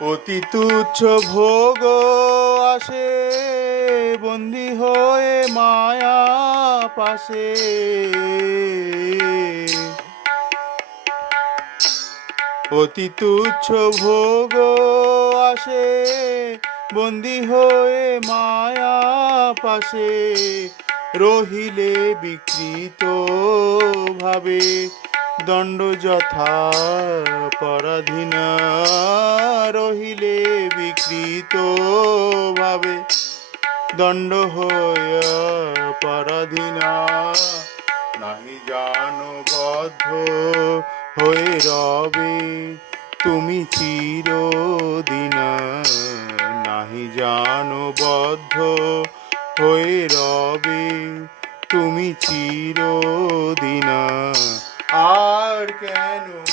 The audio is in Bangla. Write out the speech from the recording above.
অতি তুচ্ছ ভোগ আসে বন্দী হয়ে মায়া পাশে। অতি তুচ্ছ ভোগ আসে বন্দী হয়ে মায়া পাশে। রহিলে বিকৃত ভাবে দণ্ড যথা পরাধীনা। রহিলে বিকৃত ভাবে দণ্ড হয়ে পরাধীনা। নাহি জানো বদ্ধ হয়ে রবে তুমি চিরদিন। নাহি জানো বদ্ধ হয়ে রবে তুমি চিরদিন। আর কেন